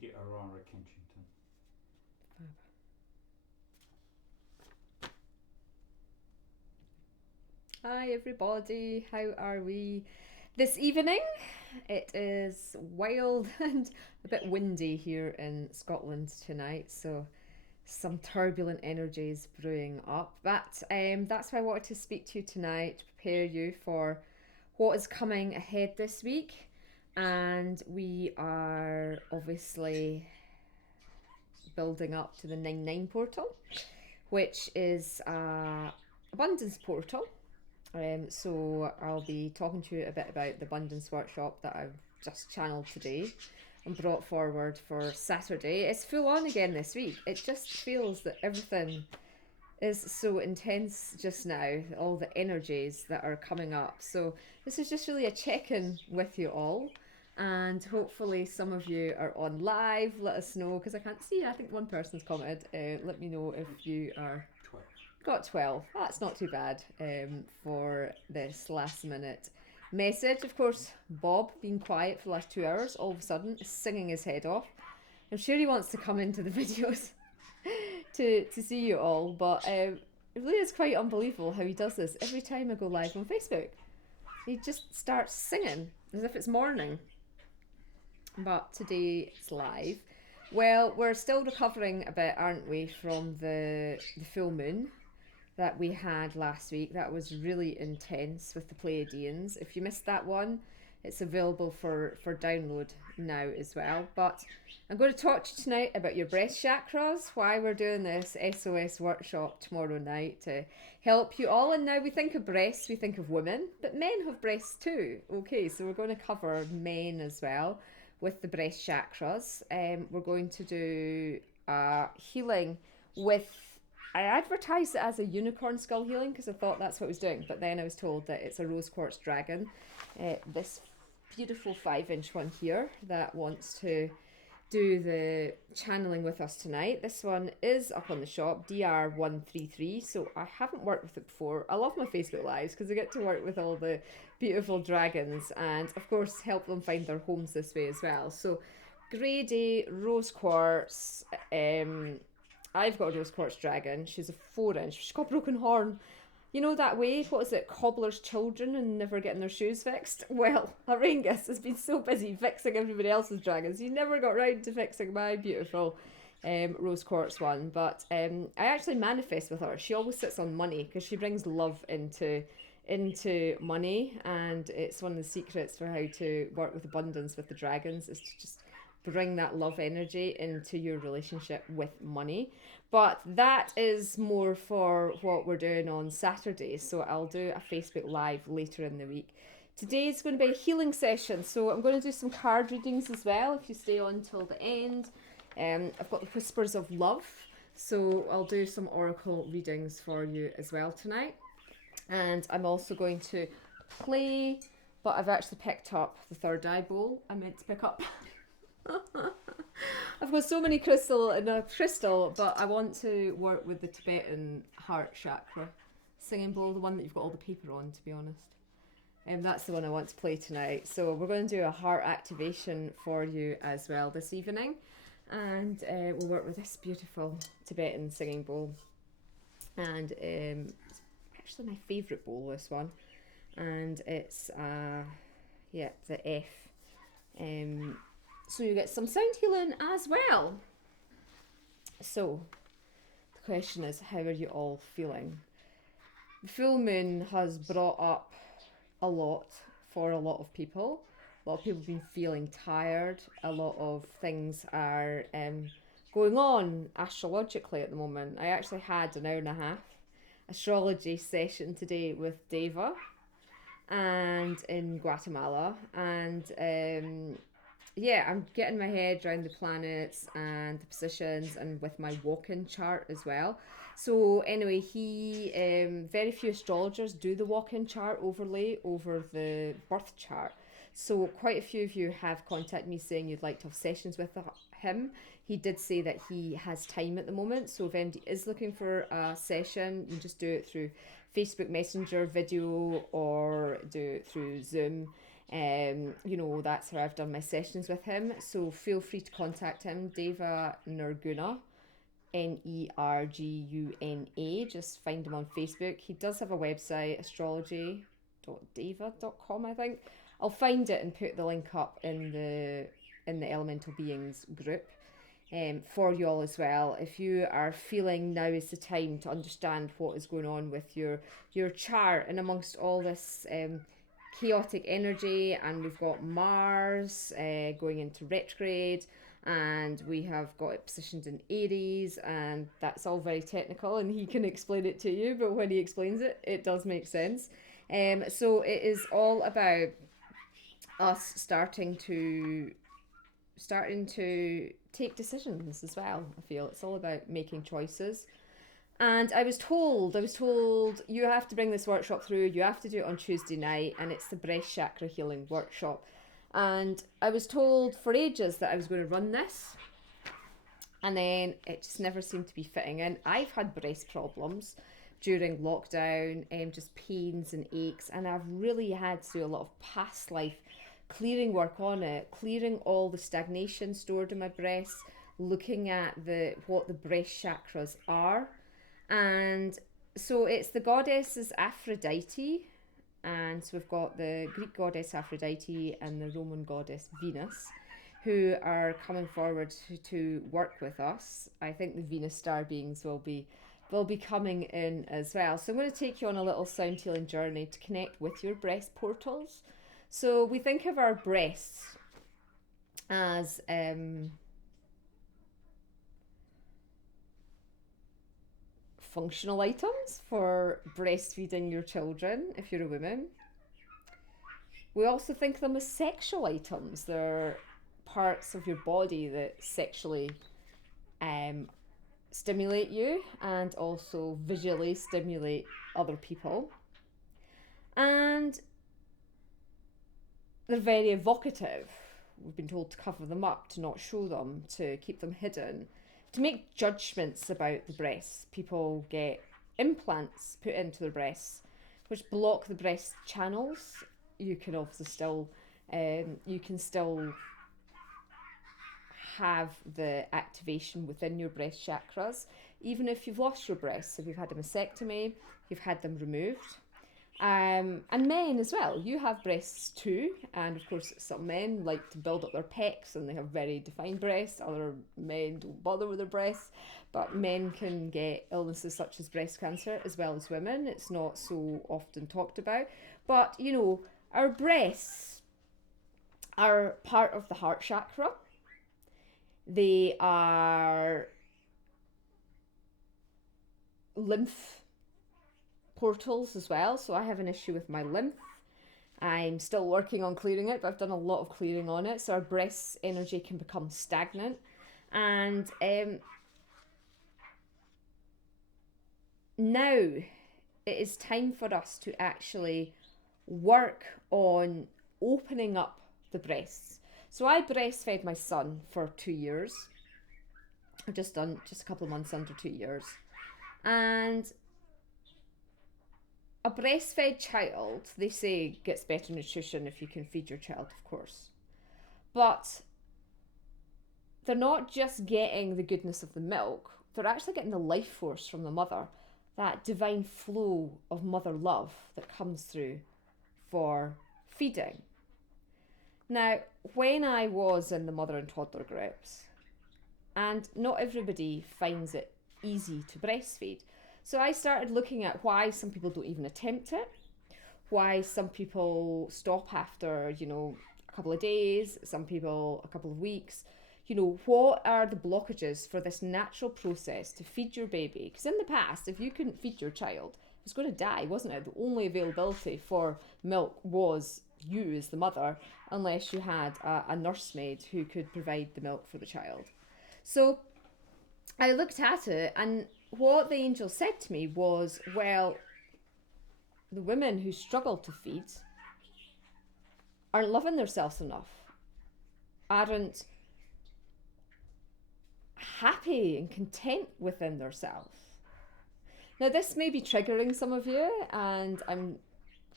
Alphedia Arara Kenchington. Hi everybody, how are we this evening? It is wild and a bit windy here in Scotland tonight, so some turbulent energies brewing up. But that's why I wanted to speak to you tonight, to prepare you for what is coming ahead this week. And we are obviously building up to the 9-9 portal, which is a abundance portal. So I'll be talking to you a bit about the abundance workshop that I've just channeled today and brought forward for Saturday. It's full on again this week. It just feels that everything is so intense just now, all the energies that are coming up. So this is just really a check-in with you all. And hopefully some of you are on live. Let us know, because I can't see. I think one person's commented. Let me know if you are 12. Got 12. That's not too bad for this last minute message. Of course, Bob being quiet for the last 2 hours, all of a sudden is singing his head off. I'm sure he wants to come into the videos to see you all, but it really is quite unbelievable how he does this every time I go live on Facebook. He just starts singing as if it's morning. But today it's live. Well, we're still recovering a bit, aren't we, from the full moon that we had last week. That was really intense with the Pleiadians. If you missed that one, it's available for download now as well. But I'm going to talk to you tonight about your breast chakras, why we're doing this SOS workshop tomorrow night to help you all. And now we think of breasts, we think of women, but men have breasts too. Okay, so we're going to cover men as well with the breast chakras. We're going to do healing with, I advertised it as a unicorn skull healing because I thought that's what I was doing, but then I was told that it's a rose quartz dragon. This beautiful 5-inch one here that wants to do the channeling with us tonight. This one is up on the shop, DR133, so I haven't worked with it before. I love my Facebook Lives because I get to work with all the beautiful dragons and of course help them find their homes this way as well. So grade rose quartz, I've got a rose quartz dragon. She's a 4-inch. She's got a broken horn. You know that way, what is it, cobbler's children and never getting their shoes fixed? Well, Auraengus has been so busy fixing everybody else's dragons, he never got round to fixing my beautiful rose quartz one. But I actually manifest with her. She always sits on money because she brings love into money, and it's one of the secrets for how to work with abundance with the dragons is to just bring that love energy into your relationship with money. But that is more for what we're doing on Saturday, so I'll do a Facebook Live later in the week. Today is going to be a healing session, so I'm going to do some card readings as well if you stay on till the end. I've got the Whispers of Love, so I'll do some oracle readings for you as well tonight. And I'm also going to play, but I've actually picked up the third eye bowl I meant to pick up. I've got so many crystal in a crystal, but I want to work with the Tibetan heart chakra singing bowl, the one that you've got all the paper on, to be honest. That's the one I want to play tonight. So we're going to do a heart activation for you as well this evening, and we'll work with this beautiful Tibetan singing bowl. And it's actually my favourite bowl, this one, and it's the F. So you get some sound healing as well. So the question is, how are you all feeling? The full moon has brought up a lot for a lot of people. A lot of people have been feeling tired. A lot of things are going on astrologically at the moment. I actually had an 1.5-hour astrology session today with Deva and in Guatemala, and I'm getting my head around the planets and the positions and with my walk-in chart as well. So anyway, very few astrologers do the walk-in chart overlay over the birth chart. So quite a few of you have contacted me saying you'd like to have sessions with him. He did say that he has time at the moment. So if anybody is looking for a session, you can just do it through Facebook Messenger video or do it through Zoom. You know, that's how I've done my sessions with him. So feel free to contact him, Deva Nurguna, Nerguna. Just find him on Facebook. He does have a website, astrology.deva.com, I think. I'll find it and put the link up in the Elemental Beings group. For you all as well, if you are feeling now is the time to understand what is going on with your chart, and amongst all this chaotic energy, and we've got Mars going into retrograde, and we have got it positioned in Aries, and that's all very technical and he can explain it to you, but when he explains it, it does make sense. So it is all about us starting to take decisions as well. I feel it's all about making choices. And I was told you have to bring this workshop through, you have to do it on Tuesday night, and it's the Breast Chakra Healing Workshop. And I was told for ages that I was going to run this, and then it just never seemed to be fitting in. I've had breast problems during lockdown, just pains and aches, and I've really had to do a lot of past life clearing work on it, clearing all the stagnation stored in my breasts, looking at what the breast chakras are. And so it's the goddess is Aphrodite, and so we've got the Greek goddess Aphrodite and the Roman goddess Venus, who are coming forward to work with us. I think the Venus star beings will be coming in as well. So I'm going to take you on a little sound healing journey to connect with your breast portals. So we think of our breasts as functional items for breastfeeding your children if you're a woman. We also think of them as sexual items. They're parts of your body that sexually stimulate you and also visually stimulate other people. And they're very evocative. We've been told to cover them up, to not show them, to keep them hidden, to make judgments about the breasts. People get implants put into their breasts which block the breast channels. You can obviously still have the activation within your breast chakras, even if you've lost your breasts, if you've had a mastectomy, you've had them removed. And men as well, you have breasts too, and of course some men like to build up their pecs and they have very defined breasts. Other men don't bother with their breasts, but men can get illnesses such as breast cancer as well as women. It's not so often talked about, but you know, our breasts are part of the heart chakra. They are lymph portals as well. So I have an issue with my lymph. I'm still working on clearing it, but I've done a lot of clearing on it. So our breast energy can become stagnant. And now it is time for us to actually work on opening up the breasts. So I breastfed my son for 2 years. I've just done just a couple of months under 2 years. And a breastfed child, they say, gets better nutrition if you can feed your child, of course. But they're not just getting the goodness of the milk, they're actually getting the life force from the mother, that divine flow of mother love that comes through for feeding. Now, when I was in the mother and toddler groups, and not everybody finds it easy to breastfeed, so I started looking at why some people don't even attempt it, why some people stop after, a couple of days, some people a couple of weeks. What are the blockages for this natural process to feed your baby? Because in the past, if you couldn't feed your child, it was going to die, wasn't it? The only availability for milk was you as the mother, unless you had a nursemaid who could provide the milk for the child. So I looked at it, and what the angel said to me was, well, the women who struggle to feed aren't loving themselves enough, aren't happy and content within themselves. Now, this may be triggering some of you, and I'm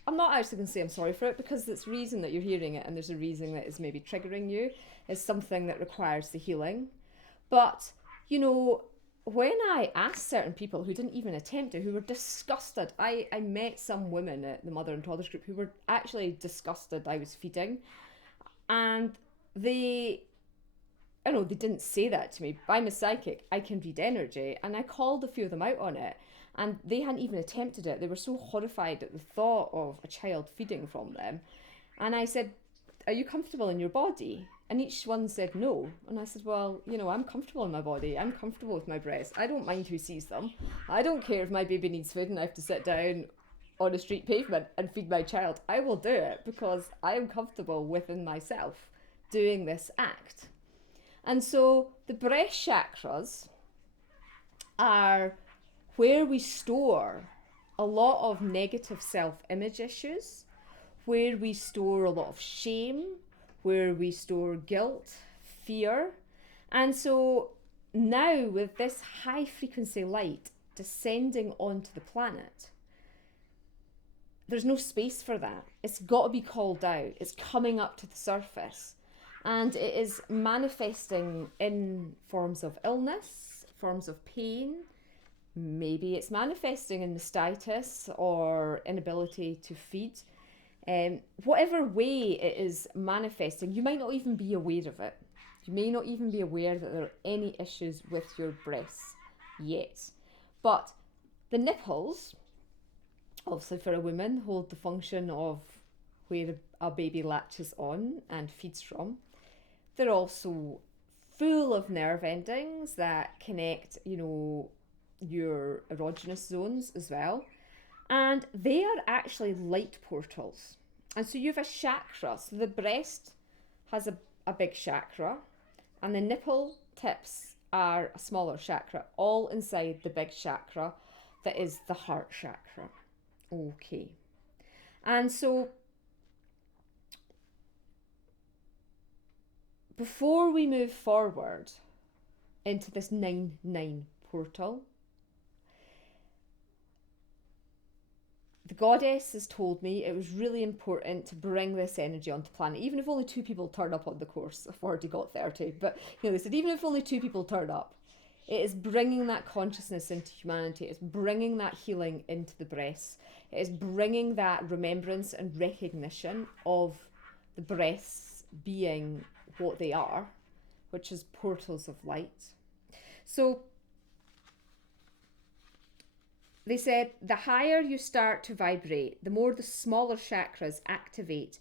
I'm not actually going to say I'm sorry for it, because it's reason that you're hearing it and there's a reason that is maybe triggering you. It's something that requires the healing. But, you know, when I asked certain people who didn't even attempt it, who were disgusted, I met some women at the mother and toddlers group who were actually disgusted I was feeding. And they, I know they didn't say that to me, but I'm a psychic, I can read energy, and I called a few of them out on it, and they hadn't even attempted it. They were so horrified at the thought of a child feeding from them. And I said, are you comfortable in your body? And each one said no. And I said, well, you know, I'm comfortable in my body. I'm comfortable with my breasts. I don't mind who sees them. I don't care if my baby needs food and I have to sit down on a street pavement and feed my child. I will do it because I am comfortable within myself doing this act. And so the breast chakras are where we store a lot of negative self-image issues, where we store a lot of shame, where we store guilt, fear. And so now with this high frequency light descending onto the planet, there's no space for that. It's got to be called out. It's coming up to the surface. And it is manifesting in forms of illness, forms of pain. Maybe it's manifesting in mastitis or inability to feed. Whatever way it is manifesting, you might not even be aware of it. You may not even be aware that there are any issues with your breasts yet. But the nipples, obviously for a woman, hold the function of where a baby latches on and feeds from. They're also full of nerve endings that connect, you know, your erogenous zones as well. And they are actually light portals. And so you have a chakra. So the breast has a big chakra, and the nipple tips are a smaller chakra, all inside the big chakra that is the heart chakra. Okay. And so before we move forward into this 9-9 portal, the goddess has told me it was really important to bring this energy onto the planet, even if only 2 people turn up on the course. I've already got 30, but you know, they said even if only 2 people turn up, it is bringing that consciousness into humanity. It's bringing that healing into the breasts. It is bringing that remembrance and recognition of the breasts being what they are, which is portals of light. So they said the higher you start to vibrate, the more the smaller chakras activate.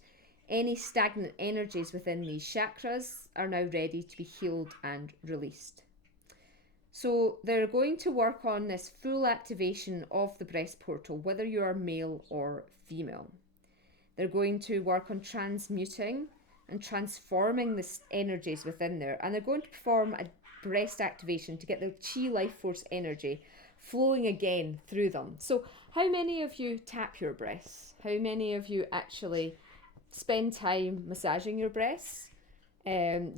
Any stagnant energies within these chakras are now ready to be healed and released. So they're going to work on this full activation of the breast portal, whether you are male or female. They're going to work on transmuting and transforming the energies within there. And they're going to perform a breast activation to get the chi life force energy flowing again through them. So how many of you tap your breasts? How many of you actually spend time massaging your breasts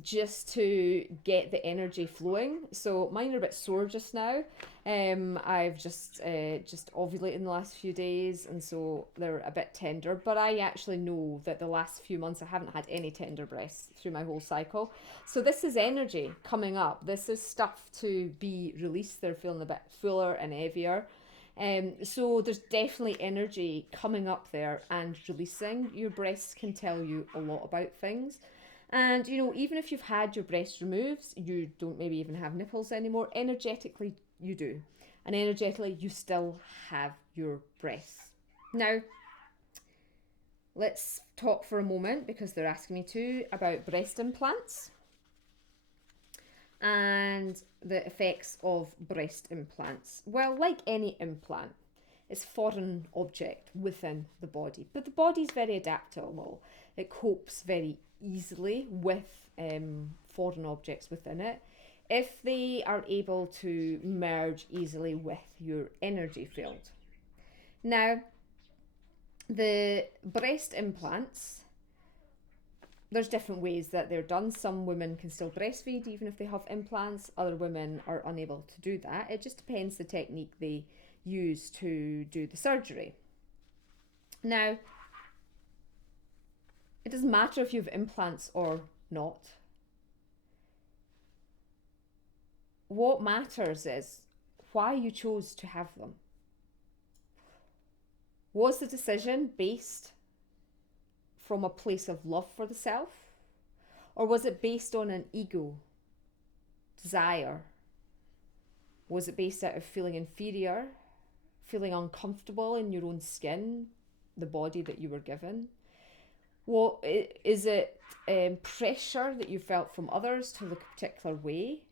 just to get the energy flowing? So mine are a bit sore just now. I've just ovulated in the last few days, and so they're a bit tender, but I actually know that the last few months I haven't had any tender breasts through my whole cycle. So this is energy coming up. This is stuff to be released. They're feeling a bit fuller and heavier. So there's definitely energy coming up there and releasing. Your breasts can tell you a lot about things. And, you know, even if you've had your breasts removed, you don't maybe even have nipples anymore, energetically you do. And energetically you still have your breasts. Now, let's talk for a moment, because they're asking me to, about breast implants and the effects of breast implants. Well, like any implant, it's a foreign object within the body, but the body's very adaptable. It copes very easily with foreign objects within it if they are able to merge easily with your energy field. Now, the breast implants, there's different ways that they're done. Some women can still breastfeed even if they have implants. Other women are unable to do that. It just depends the technique they use to do the surgery. Now, It doesn't matter if you have implants or not. What matters is why you chose to have them. Was the decision based from a place of love for the self? Or was it based on an ego, desire? Was it based out of feeling inferior, feeling uncomfortable in your own skin, the body that you were given? What is it? Pressure that you felt from others to look a particular way?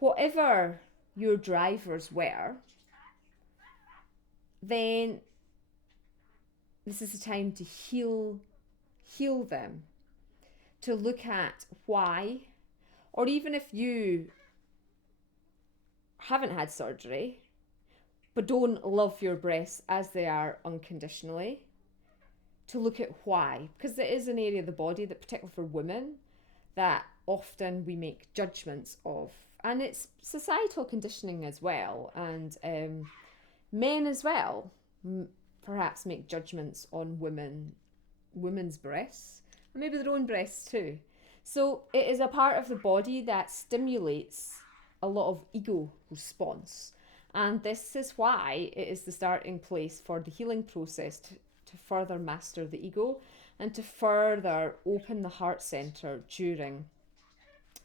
Whatever your drivers were, then this is the time to heal them, to look at why, or even if you haven't had surgery but don't love your breasts as they are unconditionally, to look at why, because there is an area of the body that, particularly for women, that often we make judgments of, and it's societal conditioning as well, and men as well perhaps make judgments on women's breasts, and maybe their own breasts too. So it is a part of the body that stimulates a lot of ego response, and this is why it is the starting place for the healing process to further master the ego and to further open the heart center during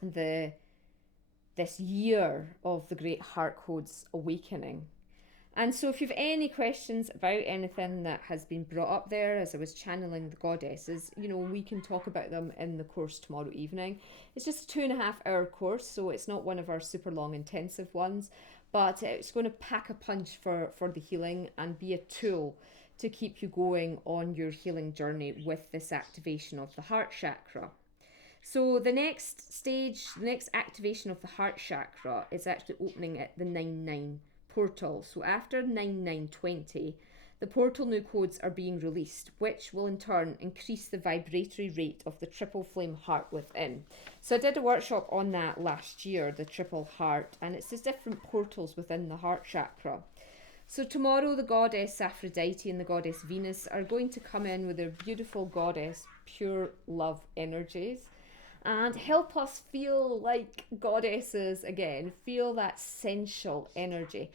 this year of the Great Heart Code's awakening. And so if you have any questions about anything that has been brought up there as I was channeling the goddesses, we can talk about them in the course tomorrow evening. It's just a 2.5-hour course, so it's not one of our super long intensive ones, but it's going to pack a punch for the healing and be a tool to keep you going on your healing journey with this activation of the heart chakra. So the next stage, the next activation of the heart chakra is actually opening at the 9-9 portal. So after 9-9-20, the portal new codes are being released, which will in turn increase the vibratory rate of the triple flame heart within. So I did a workshop on that last year, the triple heart, and it's just different portals within the heart chakra. So tomorrow the goddess Aphrodite and the goddess Venus are going to come in with their beautiful goddess pure love energies and help us feel like goddesses again, feel that sensual energy,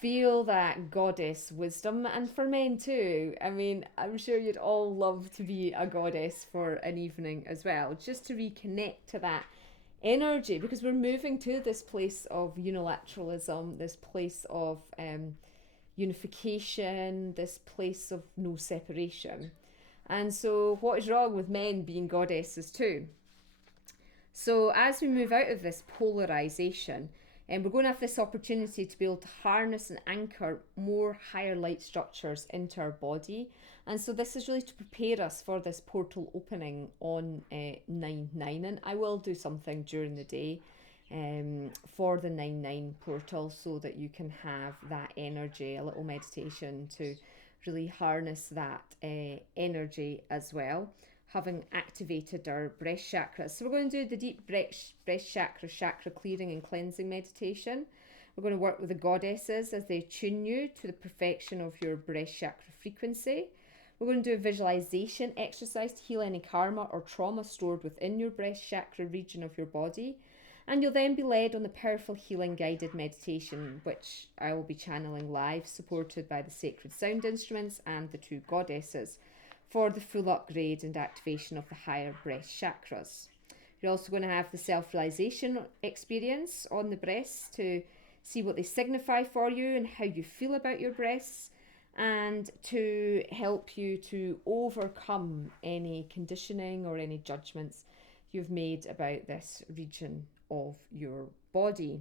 feel that goddess wisdom, and for men too. I mean, I'm sure you'd all love to be a goddess for an evening as well, just to reconnect to that energy, because we're moving to this place of unilateralism, this place of unification, this place of no separation. And so what is wrong with men being goddesses too? So as we move out of this polarization, we're going to have this opportunity to be able to harness and anchor more higher light structures into our body. And so this is really to prepare us for this portal opening on 9-9. And I will do something during the day for the 9-9 portal so that you can have that energy, a little meditation to really harness that energy as well, having activated our breast chakras. So we're going to do the deep breast chakra clearing and cleansing meditation. We're going to work with the goddesses as they tune you to the perfection of your breast chakra frequency. We're going to do a visualization exercise to heal any karma or trauma stored within your breast chakra region of your body. And you'll then be led on the powerful healing guided meditation, which I will be channeling live, supported by the sacred sound instruments and the two goddesses, for the full upgrade and activation of the higher breast chakras. You're also going to have the self-realization experience on the breasts to see what they signify for you and how you feel about your breasts, and to help you to overcome any conditioning or any judgments you've made about this region of your body.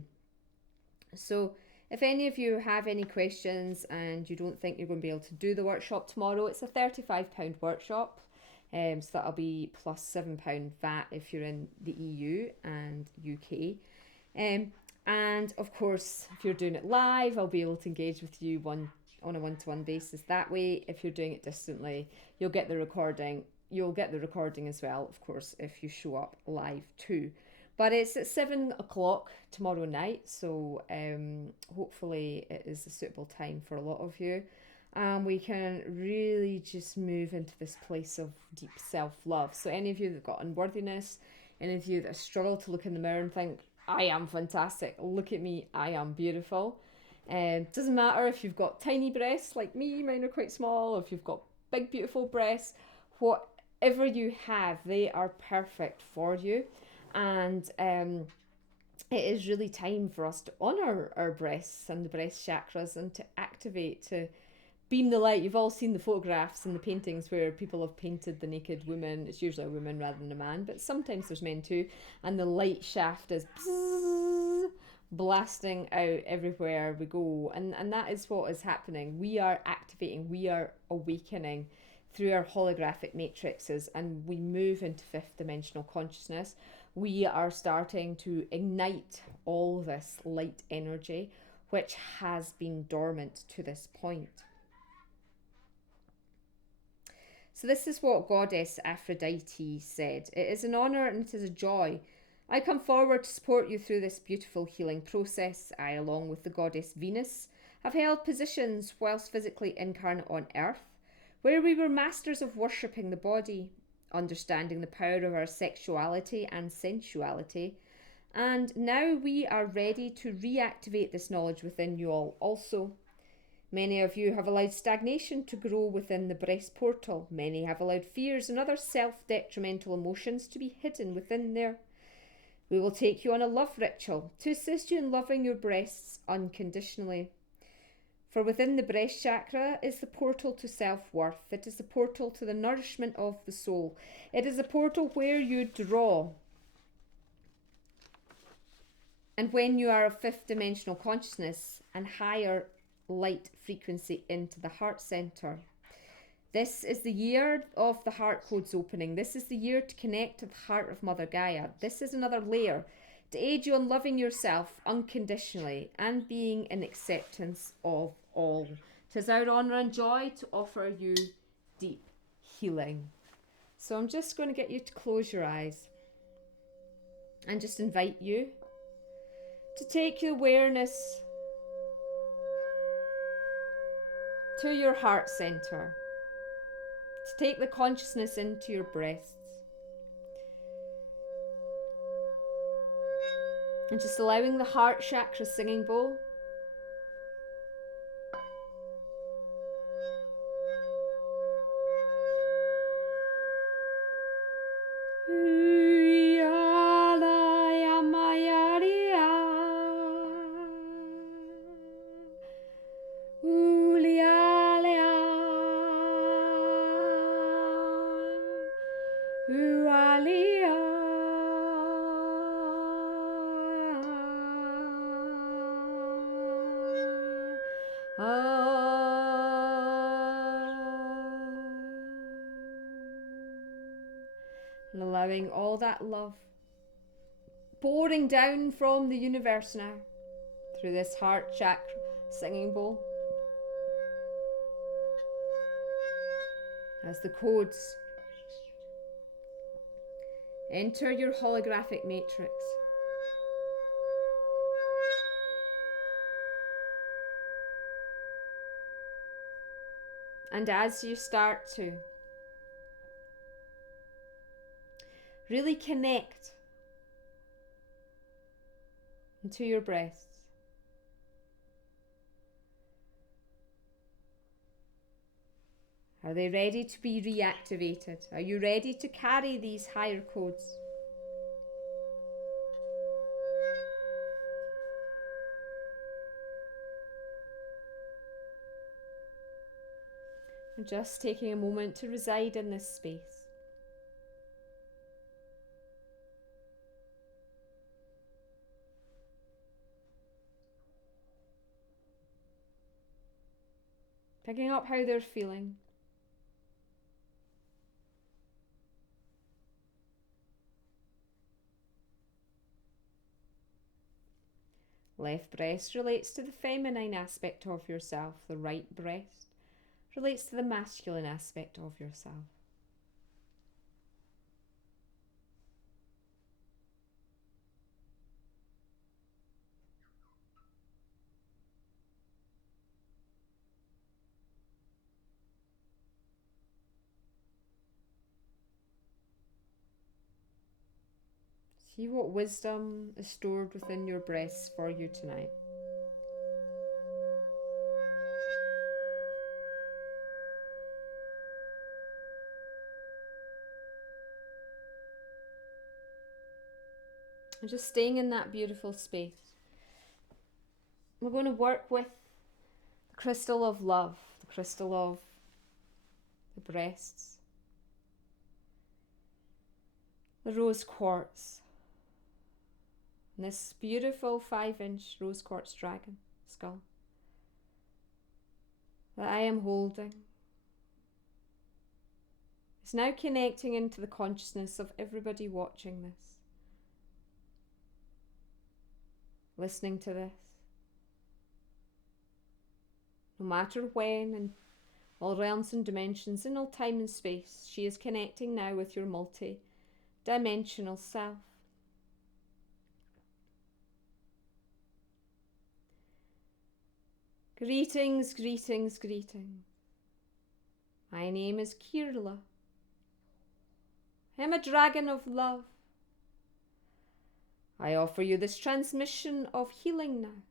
So if any of you have any questions and you don't think you're going to be able to do the workshop tomorrow, it's a £35 workshop, so that'll be plus £7 VAT if you're in the EU and UK. And of course, if you're doing it live, I'll be able to engage with you on a one-to-one basis that way. If you're doing it distantly, you'll get the recording. You'll get the recording as well, of course, if you show up live too. But it's at 7 o'clock tomorrow night, so hopefully it is a suitable time for a lot of you. and we can really just move into this place of deep self-love. So any of you that got unworthiness, any of you that struggle to look in the mirror and think, I am fantastic, look at me, I am beautiful. Doesn't matter if you've got tiny breasts like me, mine are quite small, or if you've got big beautiful breasts, whatever you have, they are perfect for you. And it is really time for us to honor our breasts and the breast chakras, and to activate, to beam the light. You've all seen the photographs and the paintings where people have painted the naked woman. It's usually a woman rather than a man, but sometimes there's men too. And the light shaft is blasting out everywhere we go. And that is what is happening. We are activating, we are awakening through our holographic matrices, and we move into fifth dimensional consciousness. We are starting to ignite all this light energy, which has been dormant to this point. So this is what Goddess Aphrodite said. It is an honour and it is a joy. I come forward to support you through this beautiful healing process. I, along with the goddess Venus, have held positions whilst physically incarnate on Earth, where we were masters of worshipping the body, understanding the power of our sexuality and sensuality. And now we are ready to reactivate this knowledge within you all also. Many of you have allowed stagnation to grow within the breast portal. Many have allowed fears and other self-detrimental emotions to be hidden within there. We will take you on a love ritual to assist you in loving your breasts unconditionally. For within the breast chakra is the portal to self-worth. It is the portal to the nourishment of the soul. It is a portal where you draw. And when you are of fifth dimensional consciousness and higher light frequency into the heart center. This is the year of the heart codes opening. This is the year to connect to the heart of Mother Gaia. This is another layer to aid you in loving yourself unconditionally and being in acceptance of all. 'Tis our honour and joy to offer you deep healing. So I'm just going to get you to close your eyes and just invite you to take your awareness to your heart center, to take the consciousness into your breasts, and just allowing the heart chakra singing bowl and allowing all that love pouring down from the universe now through this heart chakra singing bowl as the codes enter your holographic matrix. And as you start to really connect into your breasts, are they ready to be reactivated? Are you ready to carry these higher codes? And just taking a moment to reside in this space. Picking up how they're feeling. Left breast relates to the feminine aspect of yourself. The right breast relates to the masculine aspect of yourself. See what wisdom is stored within your breasts for you tonight. And just staying in that beautiful space. We're going to work with the crystal of love, the crystal of the breasts, the rose quartz, and this beautiful 5-inch rose quartz dragon skull that I am holding is now connecting into the consciousness of everybody watching this, listening to this. No matter when, in all realms and dimensions, in all time and space, she is connecting now with your multi-dimensional self. Greetings, greetings, greetings. My name is Kirla. I am a dragon of love. I offer you this transmission of healing now,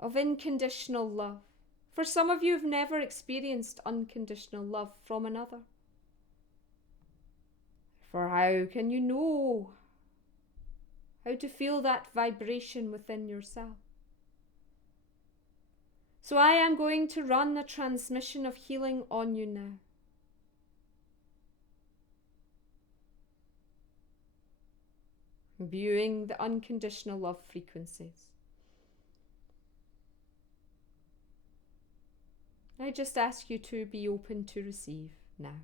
of unconditional love. For some of you have never experienced unconditional love from another. For how can you know how to feel that vibration within yourself? So I am going to run a transmission of healing on you now. Imbuing the unconditional love frequencies. I just ask you to be open to receive now.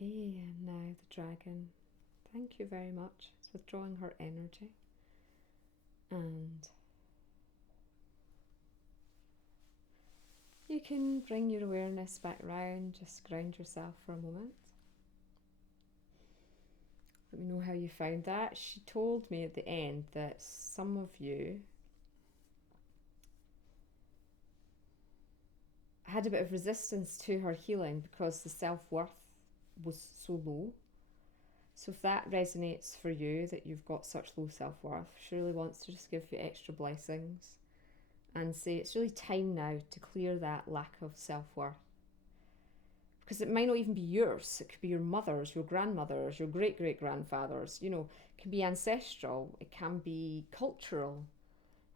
Okay, and now the dragon, thank you very much. It's withdrawing her energy. And you can bring your awareness back round, just ground yourself for a moment. Let me know how you found that. She told me at the end that some of you had a bit of resistance to her healing because the self-worth was so low. So if that resonates for you, that you've got such low self-worth, she really wants to just give you extra blessings and say it's really time now to clear that lack of self-worth. Because it might not even be yours. It could be your mother's, your grandmother's, your great-great-grandfather's. You know, it can be ancestral. It can be cultural.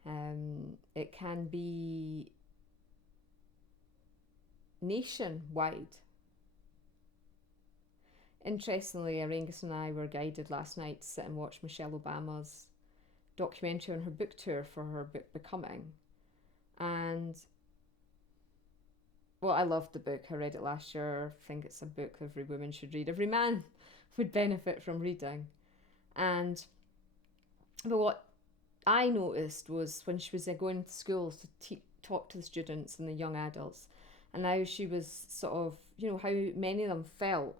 It can be nationwide. Interestingly, Auraengus and I were guided last night to sit and watch Michelle Obama's documentary on her book tour for her book Becoming. And, well, I loved the book. I read it last year. I think it's a book every woman should read. Every man would benefit from reading. But what I noticed was when she was going to schools to talk to the students and the young adults, and how she was sort of, how many of them felt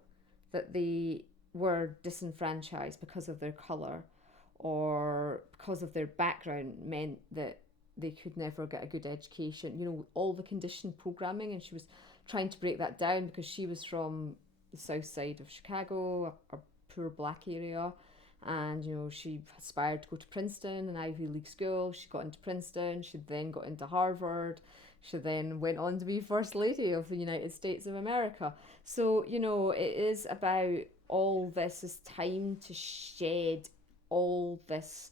that they were disenfranchised because of their colour or because of their background meant that they could never get a good education, all the conditioned programming. And she was trying to break that down because she was from the south side of Chicago, a poor black area, and she aspired to go to Princeton, an Ivy League school. She got into Princeton, she then got into Harvard, she then went on to be First Lady of the United States of America. So, it is about all this is time to shed all this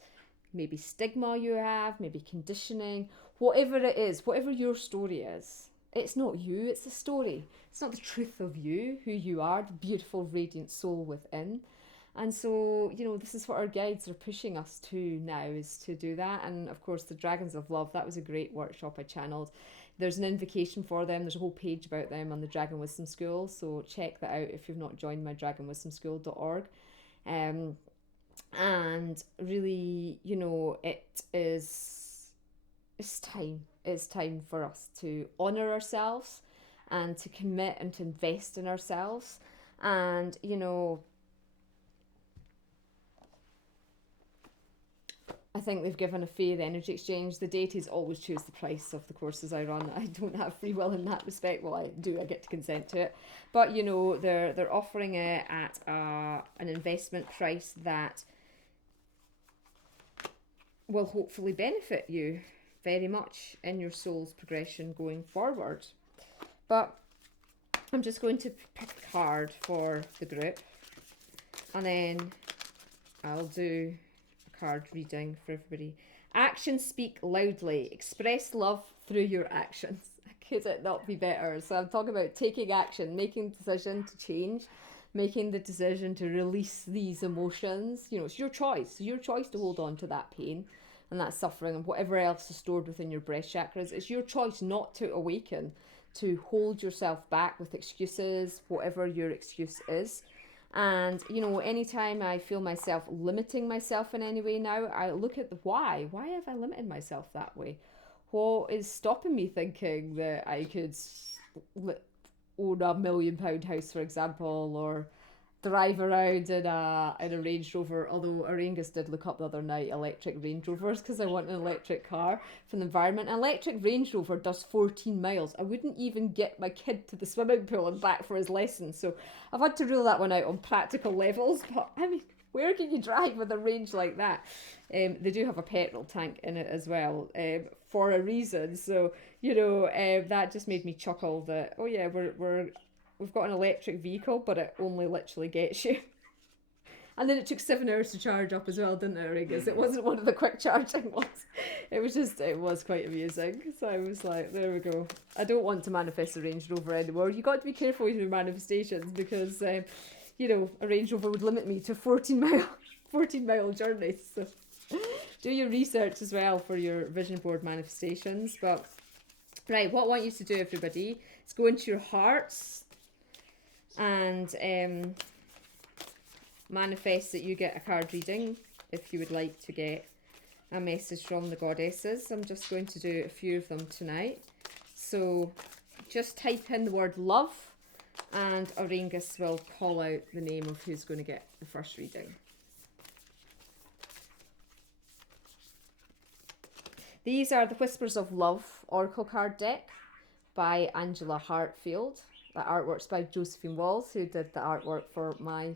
maybe stigma you have, maybe conditioning, whatever it is, whatever your story is. It's not you, it's the story. It's not the truth of you, who you are, the beautiful, radiant soul within. And so, this is what our guides are pushing us to now, is to do that. And of course, the Dragons of Love, that was a great workshop I channeled. There's an invocation for them. There's a whole page about them on the Dragon Wisdom School. So check that out if you've not joined my dragonwisdomschool.org. And really, it's time. It's time for us to honour ourselves and to commit and to invest in ourselves. And, I think they've given a fair energy exchange. The deities always choose the price of the courses I run. I don't have free will in that respect. Well, I do. I get to consent to it. But, they're offering it at an investment price that will hopefully benefit you very much in your soul's progression going forward. But I'm just going to pick a card for the group, and then I'll do card reading for everybody. Actions speak loudly. Express love through your actions. Could it not be better? So I'm talking about taking action, making the decision to change, making the decision to release these emotions. It's your choice. It's your choice to hold on to that pain and that suffering and whatever else is stored within your breast chakras. It's your choice not to awaken, to hold yourself back with excuses, whatever your excuse is. And, anytime I feel myself limiting myself in any way now, I look at the why. Why have I limited myself that way? What is stopping me thinking that I could own £1 million house, for example, or drive around in a Range Rover? Although Auraengus did look up the other night electric Range Rovers because I want an electric car for the environment. An electric Range Rover does 14 miles. I wouldn't even get my kid to the swimming pool and back for his lessons. So I've had to rule that one out on practical levels. But I mean, where can you drive with a range like that? They do have a petrol tank in it as well, for a reason. So that just made me chuckle that, oh yeah, we've got an electric vehicle, but it only literally gets you. And then it took 7 hours to charge up as well, didn't it, Auraengus? It wasn't one of the quick charging ones. It was quite amusing. So I was like, there we go. I don't want to manifest a Range Rover anymore. You got to be careful with your manifestations because, a Range Rover would limit me to 14 mile journeys. So do your research as well for your vision board manifestations. But right, what I want you to do, everybody, is go into your hearts and manifest that you get a card reading if you would like to get a message from the goddesses. I'm just going to do a few of them tonight. So just type in the word love and Auraengus will call out the name of who's going to get the first reading. These are the Whispers of Love Oracle card deck by Angela Hartfield. The artwork's by Josephine Walls, who did the artwork for my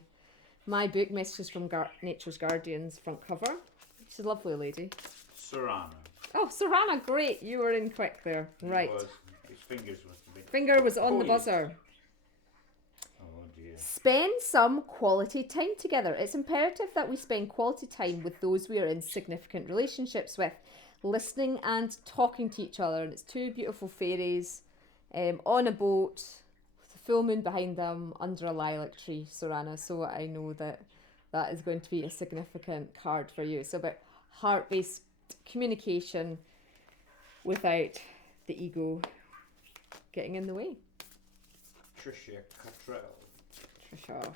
book, Messages from Nature's Guardians front cover. She's a lovely lady. Serrana. Oh, Serrana, great. You were in quick there. Right. His fingers must have been... Finger was on the buzzer. Oh dear. Spend some quality time together. It's imperative that we spend quality time with those we are in significant relationships with. listening and talking to each other. And it's two beautiful fairies on a boat with the full moon behind them under a lilac tree, Sorana. So I know that that is going to be a significant card for you. It's about heart-based communication without the ego getting in the way. Trisha Cottrell. Trisha.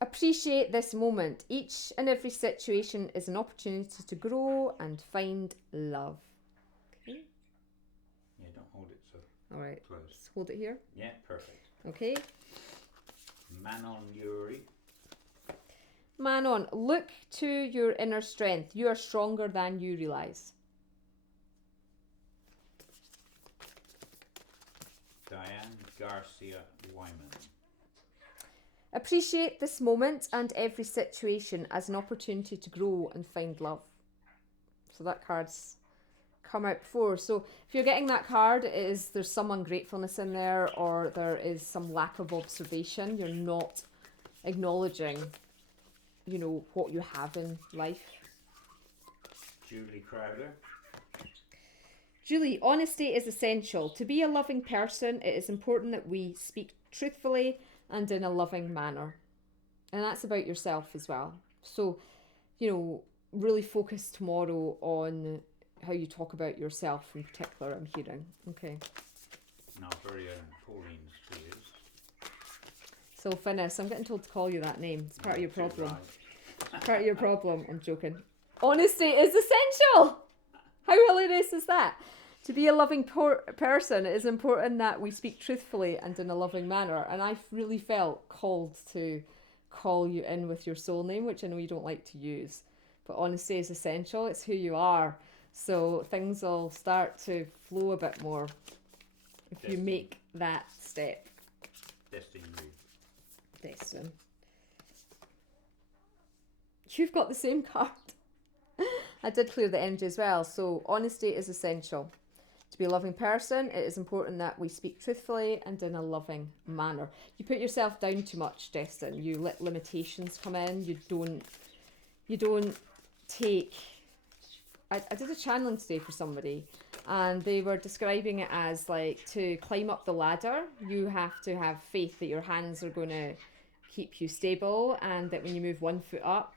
Appreciate this moment. Each and every situation is an opportunity to grow and find love. Okay. Yeah, don't hold it so All right. close. Just hold it here. Yeah, perfect. Okay. Manon Yuri. Manon, look to your inner strength. You are stronger than you realise. Diane Garcia Wyman. Appreciate this moment and every situation as an opportunity to grow and find love. So that card's come out before. So if you're getting that card, there's some ungratefulness in there, or there is some lack of observation. You're not acknowledging, you know, what you have in life. Julie Crowder. Julie, honesty is essential. To be a loving person, it is important that we speak truthfully and in a loving manner. And that's about yourself as well. So, you know, really focus tomorrow on how you talk about yourself in particular, I'm hearing. Okay. Not very Pauline Spears. So, Finnis, I'm getting told to call you that name. It's part of your Too problem. right. Part of your problem. I'm joking. Honesty is essential. How hilarious is that? To be a loving person, it is important that we speak truthfully and in a loving manner. And I really felt called to call you in with your soul name, which I know you don't like to use. But honesty is essential. It's who you are. So things will start to flow a bit more if you make that step. Destiny Reed. Destin. You've got the same card. I did clear the energy as well. So honesty is essential. To be a loving person, it is important that we speak truthfully and in a loving manner. You put yourself down too much, Destin. You let limitations come in. You don't take... I did a channeling today for somebody, and they were describing it as like, to climb up the ladder, you have to have faith that your hands are going to keep you stable, and that when you move one foot up,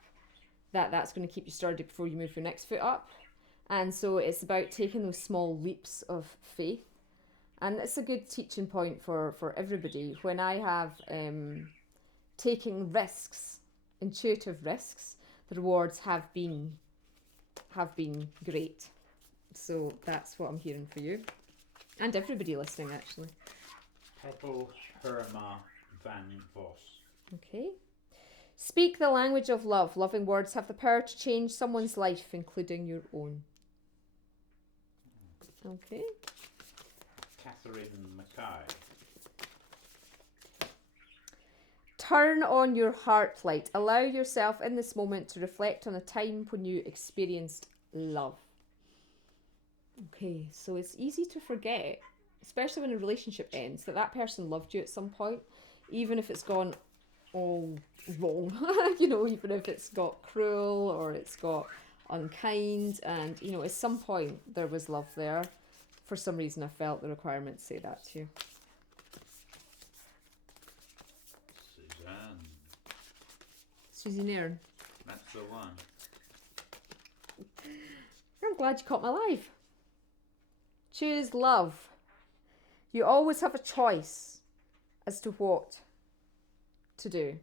that's going to keep you sturdy before you move your next foot up. And so it's about taking those small leaps of faith. And it's a good teaching point for everybody. When I have taken risks, intuitive risks, the rewards have been great. So that's what I'm hearing for you. And everybody listening, actually. Petal Herma Van Vos. Okay. Speak the language of love. Loving words have the power to change someone's life, including your own. Okay. Catherine Mackay. Turn on your heart light. Allow yourself in this moment to reflect on a time when you experienced love. Okay, so it's easy to forget, especially when a relationship ends, that person loved you at some point, even if it's gone all wrong. You know, even if it's got cruel or it's got unkind, and you know, at some point there was love there. For some reason I felt the requirement to say that to you. Suzanne. Susie Nairn. That's the one. I'm glad you caught my live. Choose love. You always have a choice as to what to do.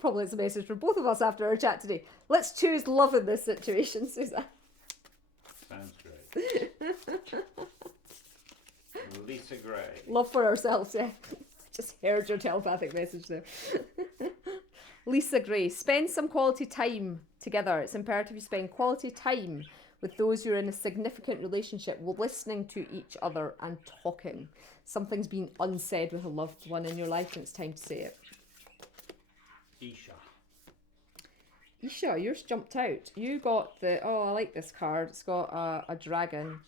Probably it's a message for both of us after our chat today. Let's choose love in this situation, Suzanne. Sounds great. Lisa Gray. Love for ourselves, yeah. Just heard your telepathic message there. Lisa Gray. Spend some quality time together. It's imperative you spend quality time with those you're in a significant relationship, listening to each other and talking. Something's been unsaid with a loved one in your life and it's time to say it. Isha, yours jumped out. You got the, I like this card. It's got a dragon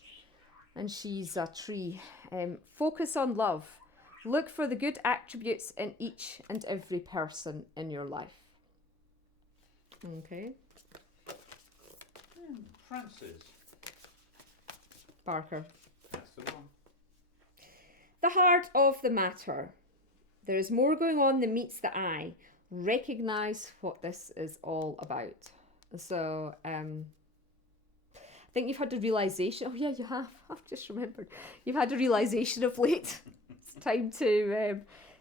and she's a tree. Focus on love. Look for the good attributes in each and every person in your life. Okay. Francis. Barker. That's the one. The heart of the matter. There is more going on than meets the eye. Recognise what this is all about. So, I think you've had a realisation. Oh yeah, you have. I've just remembered. You've had a realisation of late.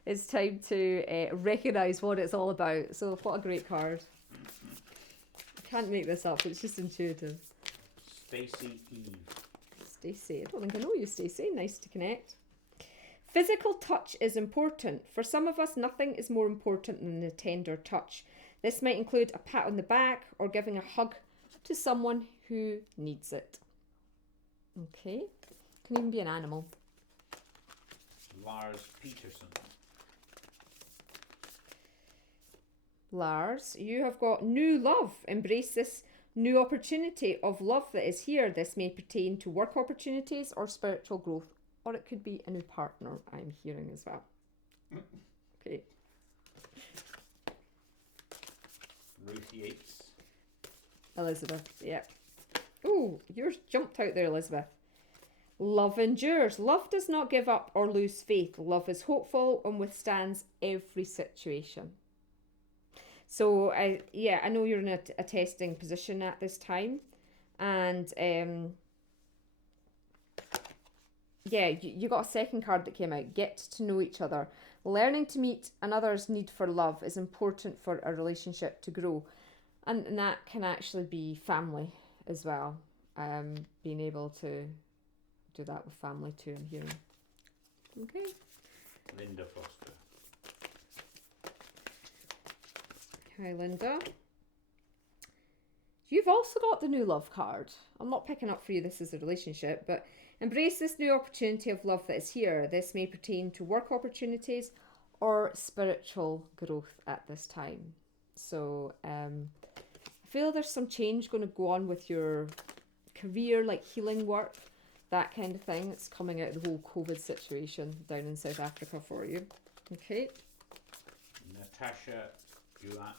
It's time to recognise what it's all about. So what a great card. I can't make this up. It's just intuitive. Stacey Eve. Stacey. I don't think I know you, Stacey. Nice to connect. Physical touch is important. For some of us, nothing is more important than a tender touch. This might include a pat on the back or giving a hug to someone who needs it. Okay. Can even be an animal. Lars Peterson. Lars, you have got new love. Embrace this new opportunity of love that is here. This may pertain to work opportunities or spiritual growth, or it could be a new partner, I'm hearing as well. Okay. Ruth Yates. Elizabeth, yep. Oh, yours jumped out there, Elizabeth. Love endures. Love does not give up or lose faith. Love is hopeful and withstands every situation. So, I know you're in a testing position at this time. And, you got a second card that came out. Get to know each other. Learning to meet another's need for love is important for a relationship to grow. And that can actually be family as well. Being able to do that with family too, I'm hearing. Okay. Linda Foster. Hi, Linda. You've also got the new love card. I'm not picking up for you this is a relationship, but embrace this new opportunity of love that is here. This may pertain to work opportunities or spiritual growth at this time. So I feel there's some change going to go on with your career, like healing work, that kind of thing. It's coming out of the whole COVID situation down in South Africa for you. Okay. Natasha Guyan.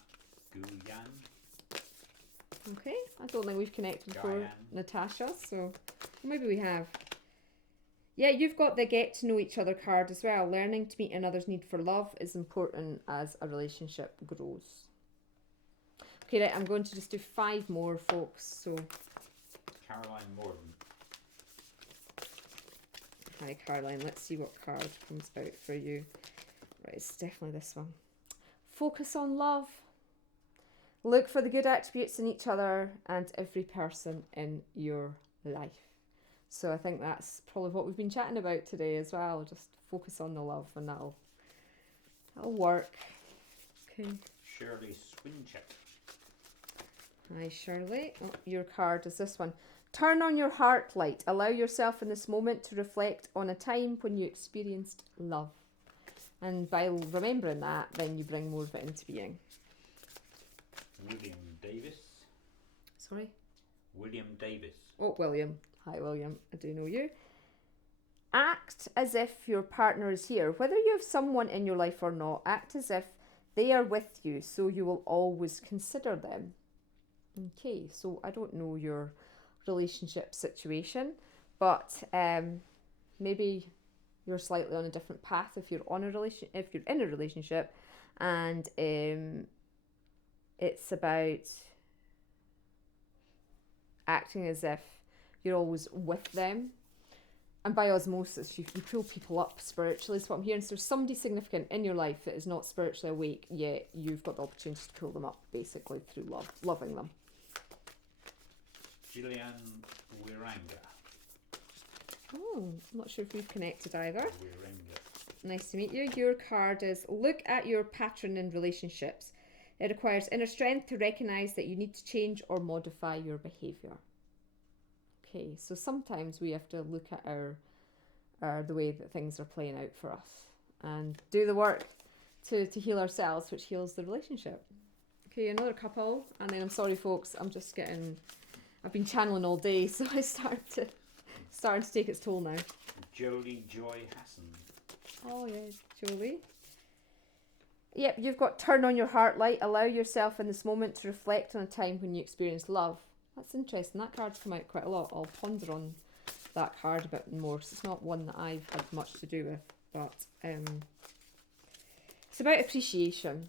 Okay, I don't think we've connected before, Natasha, so maybe we have. Yeah, you've got the get to know each other card as well. Learning to meet another's need for love is important as a relationship grows. Okay, right, I'm going to just do 5 more, folks. So, Caroline Morton. Hi, Caroline. Let's see what card comes out for you. Right, it's definitely this one. Focus on love. Look for the good attributes in each other and every person in your life. So I think that's probably what we've been chatting about today as well. Just focus on the love and that'll work. Okay. Shirley Swinchett. Hi, Shirley. Oh, your card is this one. Turn on your heart light. Allow yourself in this moment to reflect on a time when you experienced love. And by remembering that, then you bring more of it into being. William Davis. Sorry? William Davis. Oh, William. Hi, William. I do know you. Act as if your partner is here. Whether you have someone in your life or not, act as if they are with you, so you will always consider them. Okay, so I don't know your relationship situation, but maybe you're slightly on a different path if you're in a relationship, and it's about acting as if you're always with them, and by osmosis you pull people up spiritually. So what I'm hearing is there's somebody significant in your life that is not spiritually awake yet. You've got the opportunity to pull them up basically through loving them. Gillian Wiranga. Oh, I'm not sure if we've connected either. Wiranga. Nice to meet you. Your card is look at your pattern in relationships. It requires inner strength to recognise that you need to change or modify your behaviour. Okay, so sometimes we have to look at the way that things are playing out for us and do the work to heal ourselves, which heals the relationship. Okay, another couple, and then I'm sorry folks, I've been channeling all day, so I starting to take its toll now. Jolie Joy Hassan. Oh yeah, Jolie. Yep, you've got turn on your heart light. Allow yourself in this moment to reflect on a time when you experienced love. That's interesting. That card's come out quite a lot. I'll ponder on that card a bit more. 'Cause it's not one that I've had much to do with, but it's about appreciation.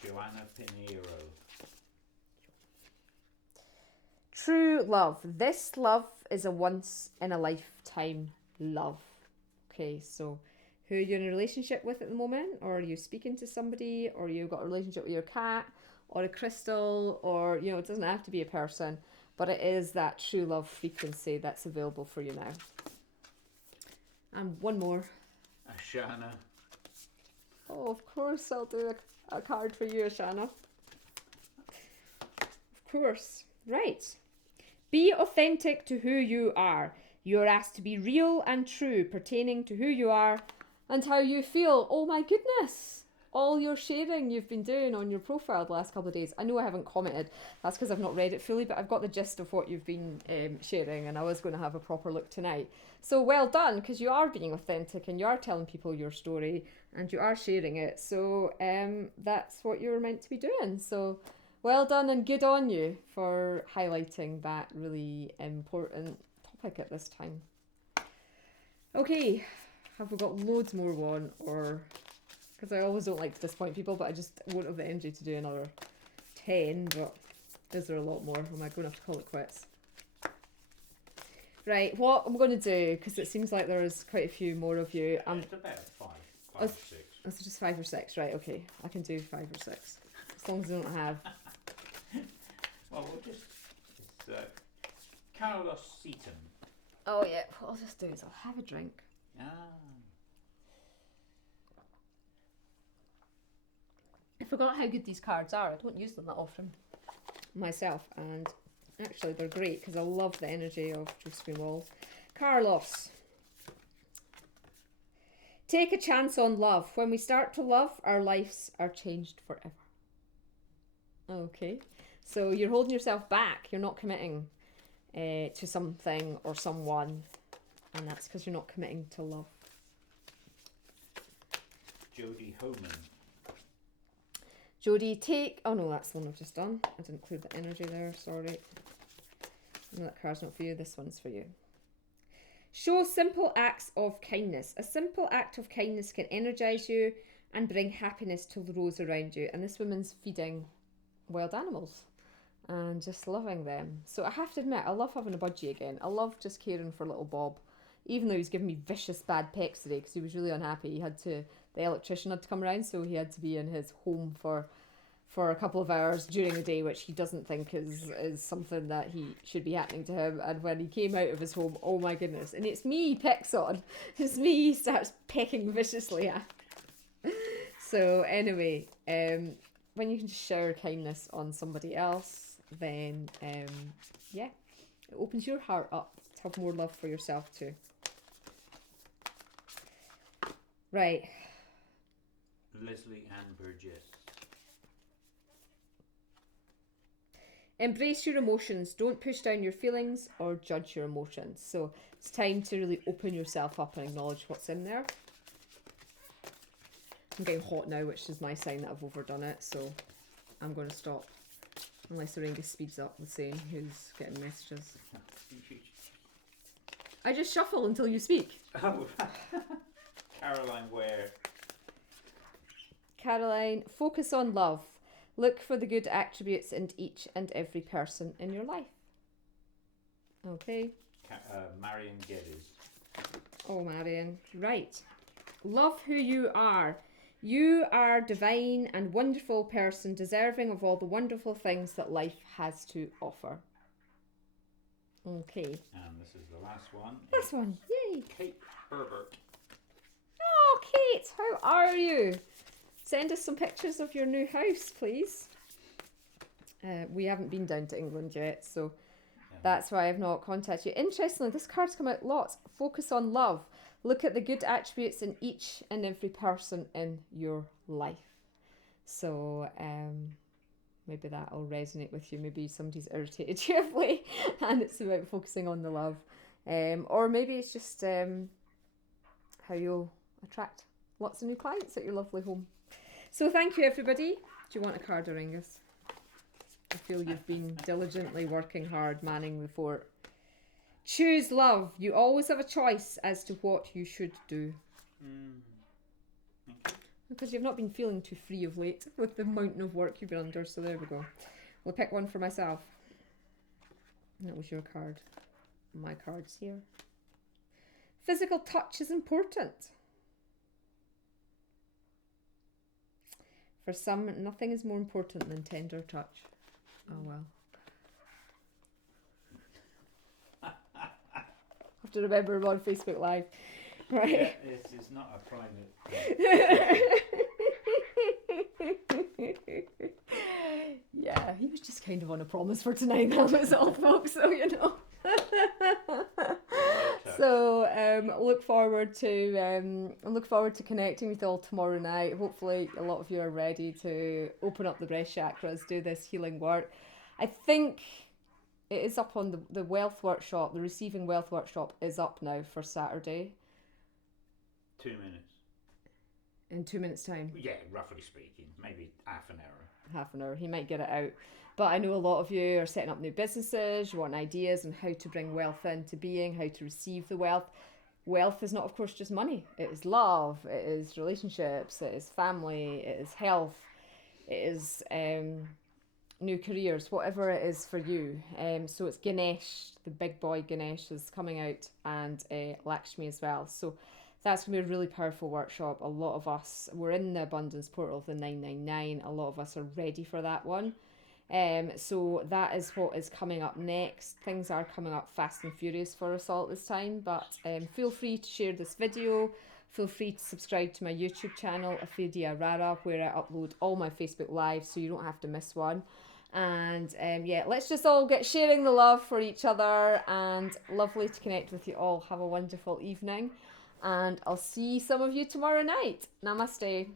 Joanna Pinheiro. True love. This love is a once in a lifetime love. Okay, so who you're in a relationship with at the moment, or are you speaking to somebody, or you've got a relationship with your cat, or a crystal, or, you know, it doesn't have to be a person, but it is that true love frequency that's available for you now. And one more. Ashana. Oh, of course I'll do a card for you, Ashana. Of course. Right. Be authentic to who you are. You're asked to be real and true pertaining to who you are and how you feel. Oh my goodness. All your sharing you've been doing on your profile the last couple of days. I know I haven't commented. That's because I've not read it fully, but I've got the gist of what you've been sharing, and I was going to have a proper look tonight. So well done, because you are being authentic and you are telling people your story and you are sharing it. So that's what you're meant to be doing. So well done and good on you for highlighting that really important topic at this time. Okay, have we got loads more one, or... because I always don't like to disappoint people, but I just won't have the energy to do another 10, but is there a lot more? Am I going to have to call it quits? Right, what I'm going to do, because it seems like there's quite a few more of you. It's about five or six. It's just 5 or 6, right, okay. I can do 5 or 6, as long as I don't have... Well, we'll just... It's Carlos Seaton. Oh yeah, what I'll just do is I'll have a drink. Ah. I forgot how good these cards are. I don't use them that often myself, and actually they're great because I love the energy of Josephine Walls. Carlos. Take a chance on love. When we start to love, our lives are changed forever. Okay. So you're holding yourself back. You're not committing to something or someone, and that's because you're not committing to love. Jodie Homan. Jodie, take... oh no, that's the one I've just done. I didn't clear the energy there, sorry. No, that card's not for you, this one's for you. Show simple acts of kindness. A simple act of kindness can energise you and bring happiness to those around you. And this woman's feeding wild animals and just loving them. So I have to admit, I love having a budgie again. I love just caring for little Bob. Even though he's giving me vicious bad pecs today because he was really unhappy. The electrician had to come around, so he had to be in his home for a couple of hours during the day, which he doesn't think is something that he should be happening to him. And when he came out of his home, oh my goodness. And it's me he picks on. It's me he starts pecking viciously at. So anyway, when you can just shower kindness on somebody else, then yeah, it opens your heart up to have more love for yourself too. Right. Leslie Ann Burgess. Embrace your emotions. Don't push down your feelings or judge your emotions. So it's time to really open yourself up and acknowledge what's in there. I'm getting hot now, which is my sign that I've overdone it. So I'm going to stop. Unless Auraengus speeds up with saying who's getting messages. I just shuffle until you speak. Oh, Caroline Ware. Caroline, focus on love. Look for the good attributes in each and every person in your life. Okay. Marion Geddes. Oh, Marion. Right. Love who you are. You are a divine and wonderful person, deserving of all the wonderful things that life has to offer. Okay. And this is the last one. Last one. Yay. Kate Herbert. Oh, Kate, how are you? Send us some pictures of your new house, please. We haven't been down to England yet, so that's why I've not contacted you. Interestingly, this card's come out lots. Focus on love. Look at the good attributes in each and every person in your life. So maybe that'll resonate with you. Maybe somebody's irritated you of late and it's about focusing on the love. Or maybe it's just how you'll attract lots of new clients at your lovely home. So thank you, everybody. Do you want a card, Auraengus? I feel you've been diligently working hard, manning the fort. Choose love. You always have a choice as to what you should do. Okay. Because you've not been feeling too free of late with the mountain of work you've been under, so there we go. We'll pick one for myself. That was your card. My card's here. Physical touch is important. For some, nothing is more important than tender touch. Oh well. Have to remember I'm on Facebook Live. Right. Yeah, this is not a private. Yeah, he was just kind of on a promise for tonight. That was all, folks. So you know. So look forward to connecting with you all tomorrow night. Hopefully, a lot of you are ready to open up the breast chakras, do this healing work. I think it is up on the wealth workshop. The receiving wealth workshop is up now for Saturday. 2 minutes. In 2 minutes' time. Yeah, roughly speaking, maybe half an hour. Half an hour. He might get it out. But I know a lot of you are setting up new businesses. You want ideas on how to bring wealth into being, how to receive the wealth. Wealth is not, of course, just money. It is love. It is relationships. It is family. It is health. It is new careers, whatever it is for you. So it's Ganesh, the big boy Ganesh is coming out, and Lakshmi as well. So that's going to be a really powerful workshop. A lot of us, we're in the abundance portal of the 999. A lot of us are ready for that one. So that is what is coming up next. Things are coming up fast and furious for us all at this time, but feel free to share this video. Feel free to subscribe to my YouTube channel, Alphedia Arara, where I upload all my Facebook Lives, so you don't have to miss one. And yeah, let's just all get sharing the love for each other, and lovely to connect with you all. Have a wonderful evening, and I'll see some of you tomorrow night. Namaste.